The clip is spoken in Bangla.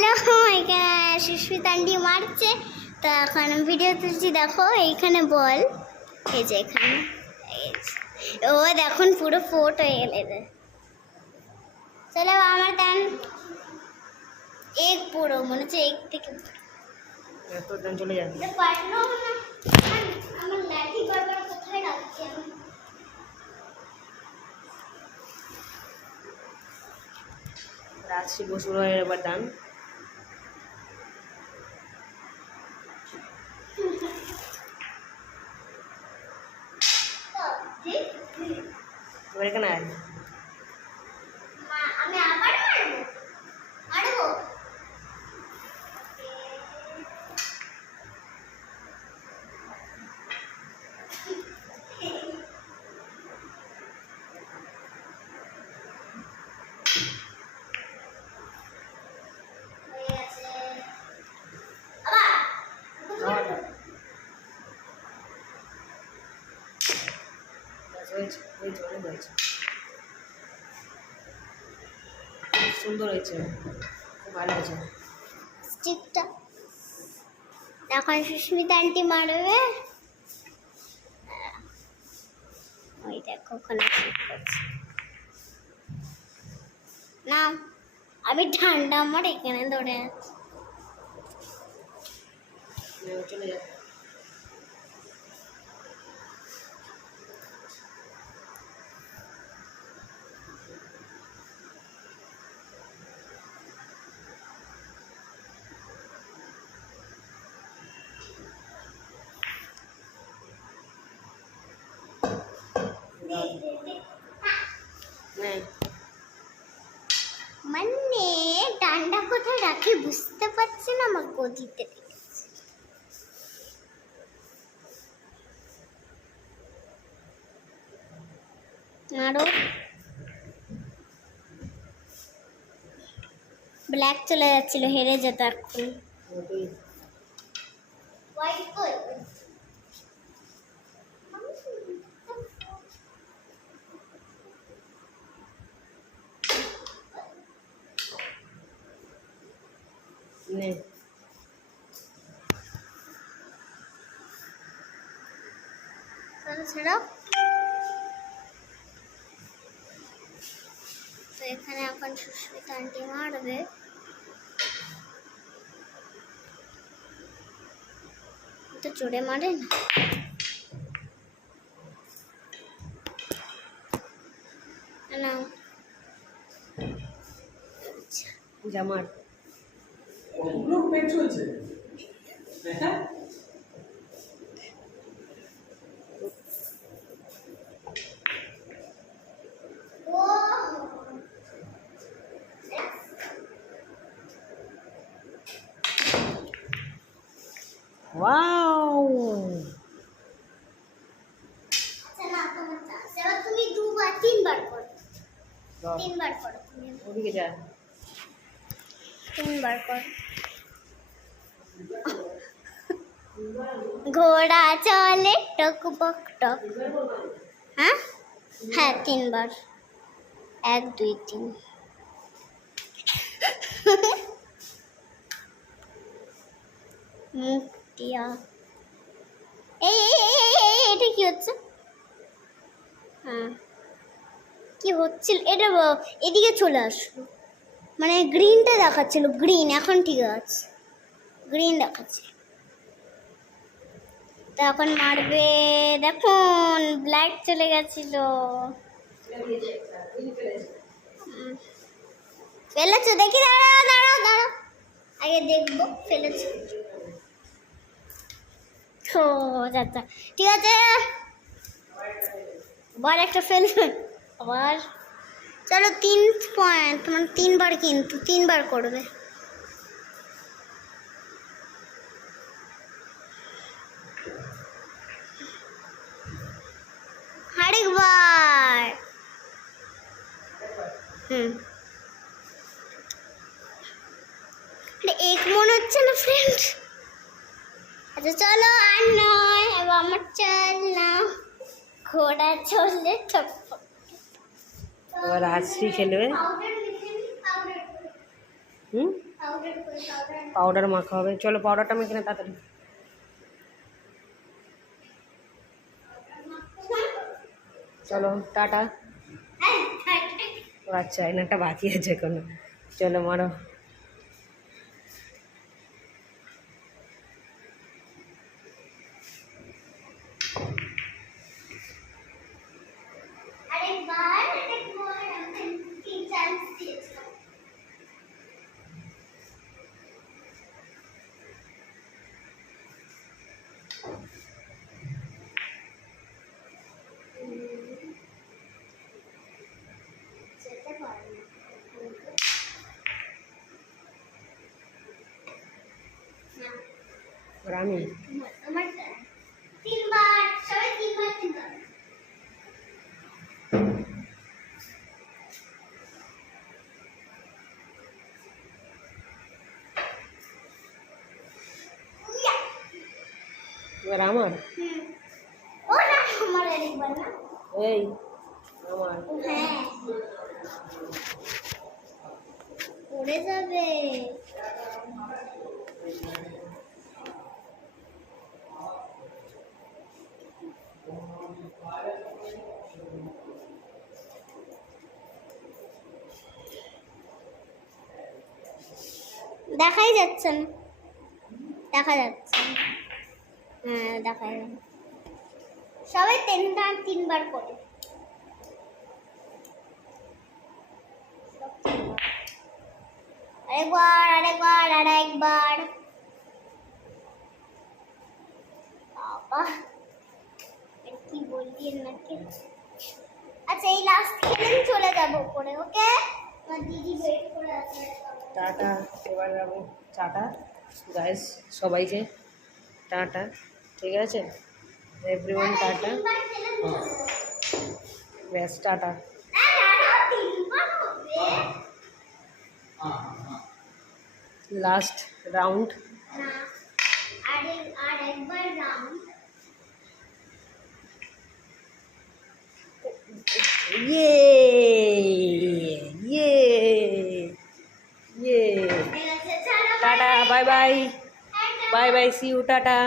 হ্যালো, এখানে সুস্মিতা আন্টি মারছে তো এখন ভিডিও তুলছি। দেখো এইখানে বল, এই যে এখানে ও দেখুন পুরো ফোট হয়ে গেলে। চলো আমার টান এক পুরো মনে হচ্ছে এক থেকে এত টান চলে যাবে। পারলো না, আমার লাঠি বারবার কোথায় রাখছি আমি। রাজশ্রী বসুর হয় এবার দান। এবার এখানে আয়। আমি আবার মারবো। সুন্দর হয়েছে, খুব ভালো হয়েছে। স্টিকটা এখন সুস্মিতা আন্টি মারবে। ওই দেখো ওখানে না, আমি ঠান্ডা আমার এখানে ধরে আছি। চলে যাবে। মানে ডান্ডা কোথায় রাখি বুঝতে পারছি না, আমার গদিতে রেখেছি। আরো ব্ল্যাক চলে যাচ্ছিল, হেরে যেত এখন। হোয়াইট কই নে ছাড়াও। তো এখানে এখন সুস্মিতা আন্টি মারবে। তো জোরে মারে না। জামার চলছে। ওয়াও, আচ্ছা না তোমার চান্স, এবার তুমি দুবার তিনবার করো, তিনবার করো তুমি, ওদিকে যা। তিনবার করো। ঘোড়া চলে টক বক টক। হ্যাঁ হ্যাঁ তিনবার, 1 2 3। মুখ দিয়া এই এটা কি হচ্ছে? হ্যাঁ কি হচ্ছিল এটা? এদিকে চলে আসলো, মানে গ্রিনটা দেখাচ্ছিল, গ্রিন এখন ঠিক আছে, গ্রিন দেখাচ্ছে। তো এখন মারবে, দেখুন ব্ল্যাক চলে গেছিল। ফেলেছো দেখি, দাঁড়াও দাঁড়াও দাঁড়াও, আগে দেখবো ফেলেছো। ও আচ্ছা ঠিক আছে, বল একটা ফেলবে আবার। চলো 3 পয়েন্ট, মানে 3বার, কিন্তু 3বার করবে। আরেকবার। এক মনে হচ্ছে না ফ্রেন্ড। আচ্ছা চলো আর নয়, এবার আমার চল না, ঘোড়া চললে টপক। এবার রাজশ্রী খেলবে। পাউডার লিখে নি, পাউডার। হুম পাউডার মাখা হবে, চলো পাউডারটা মেখে না তাড়াতাড়ি। চলো টাটা। ও আচ্ছা আয়নাটা বাকি আছে এখনো, চলো মারো। আর আমি তিনবার, সবাই তিনবার তিনবার। এবার আমার ও না, আমার আরেকবার না। এই আমার হ্যাঁ, পড়ে যাবে। দেখাই যাচ্ছে না, দেখা যাচ্ছে না। হ্যাঁ দেখা যাচ্ছে, সবাই তিনবার করে। আরেকবার আরেকবার আরেকবার। বাবা কি বললি নাকি? আচ্ছা এই লাস্ট খেলে চলে যাব উপরে, ওকে? আমার দিদি ওয়েট করে আছে। টাটা, এবার যাবো টাটা গাইস সবাইকে, টাটা, ঠিক আছে এভরিওয়ান, টাটা, ব্যাস টাটা। Last round. আরেকবার রাউন্ড। ইয়ে ইয়ে ইয়ে, tata, bye bye, bye bye, see you, tata.